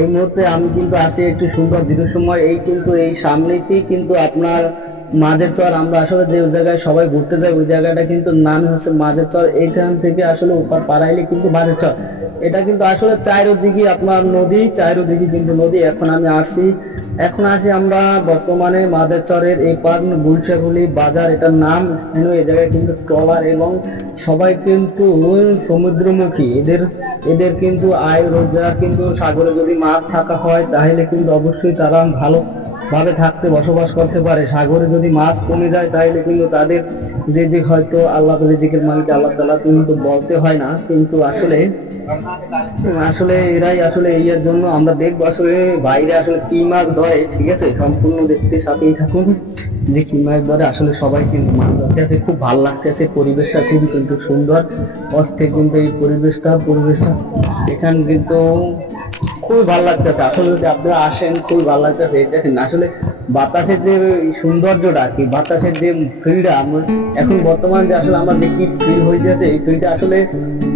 এই মুহূর্তে আমি কিন্তু আছি একটু সুন্দর দীর্ঘ সময় এই কিন্তু এই সামনেতেই কিন্তু আপনার মাঝের চর। আমরা আসলে যে জায়গায় সবাই ঘুরতে যাই, ওই জায়গাটা কিন্তু নাম হচ্ছে মাঝের চর। এইখান থেকে আসলে ওপার পাড়াইলে কিন্তু মাঝের চর। এটা কিন্তু আসলে চারোদিকে আপনার নদী, চারোদিকে কিন্তু নদী। এখন আমি আসছি এখন আসি আমরা বর্তমানে মাদের চরের এই পার গুলশাগুলি বাজার, এটার নাম স্থানীয় এ জায়গায় কিন্তু ট্রলার এবং সবাই কিন্তু সমুদ্রমুখী। এদের এদের কিন্তু আয় রোজগার কিন্তু সাগরে যদি মাছ থাকা হয়, তাহলে কিন্তু অবশ্যই তারা ভালো ভাবে থাকতে, বসবাস করতে পারে। সাগরে যদি মাছ কমে যায়, তাহলে কিন্তু তাদের রিজিক হয়তো আল্লাহ রিজিকের মালিক আল্লাহ তালা কিন্তু বলতে হয় না। কিন্তু আসলে আসলে এরাই আসলে এই জন্য আমরা দেখব আসলে বাইরে আসলে কি মাছ ধরে, ঠিক আছে? সম্পূর্ণ দেখতে সাথেই থাকুন। যে কি মাছ ধরে, আসলে সবাই কিন্তু মাছ ধরতে আছে খুব ভালো লাগতেছে পরিবেশটা খুব কিন্তু সুন্দর, অস্থির কিন্তু এই পরিবেশটা পরিবেশটা। এখানে কিন্তু খুবই ভালো লাগতেছে। আসলে যদি আপনারা আসেন খুবই ভালো লাগতেছে। দেখেন আসলে বাতাসের যে সৌন্দর্যটা কি বাতাসের যে ফিলটা আমার এখন বর্তমান যে আসলে আমার যে কি ফিল হয়ে যাচ্ছে এই ফিলটা আসলে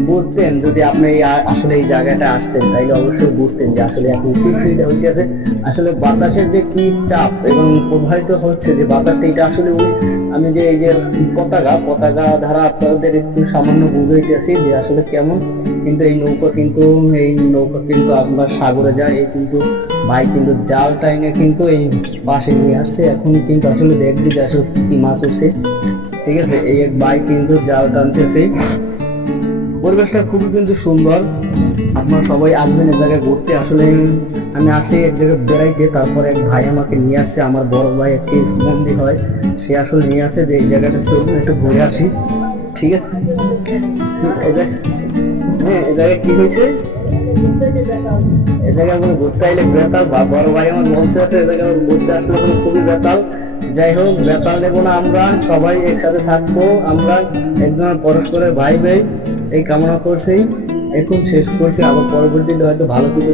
বুঝতেন যদি আপনি আসলে এই জায়গাটা আসতেন, তাইলে অবশ্যই বুঝতেন যে আসলে এখন কি ফিলটা হয়ে গেছে আসলে বাতাসের যে কি চাপ এবং প্রবাহিত হচ্ছে যে বাতাসটা, এটা আসলে ওই আমি যে এই যে পতাকা পতাকা ধারা আপনাদের একটু সামান্য বুঝাইতেছি যে আসলে কেমন। কিন্তু এই নৌকা কিন্তু, এই নৌকা কিন্তু আপনার সাগরে যায়, এই কিন্তু ভাই কিন্তু জাল টাইনে কিন্তু এই পাশে নিয়ে আসছে। এখন কিন্তু আসলে দেখবি যে আসলে কি মাছ উঠছে। ঠিক আছে? এই এক ভাই কিন্তু জাল টানতেছে। পরিবেশটা খুবই কিন্তু সুন্দর। আপনারা সবাই আসবেন এই জায়গায় ঘুরতে। আসলে আমি আসি এক জায়গায় বেড়াইতে, তারপরে এক ভাই আমাকে নিয়ে আসছে। আমার বড় ভাই একটি বন্দি হয়, সে আসলে নিয়ে আসে যে এই জায়গাটা চলুন একটু ঘুরে আসি। ঠিক আছে? এই জায়গায়- হ্যাঁ জায়গায় কি হয়েছে? ঘুরতে বেতাল, বা ভাই আমার ঘুরতে আসলে খুবই বেতাল। যাই হোক, বেতাল নেব না আমরা, সবাই একসাথে থাকব আমরা, একজন পরস্পরের ভাই ভাই এই কামনা করছি। এখন শেষ করছি, আবার পরবর্তীতে হয়তো ভালো কিছু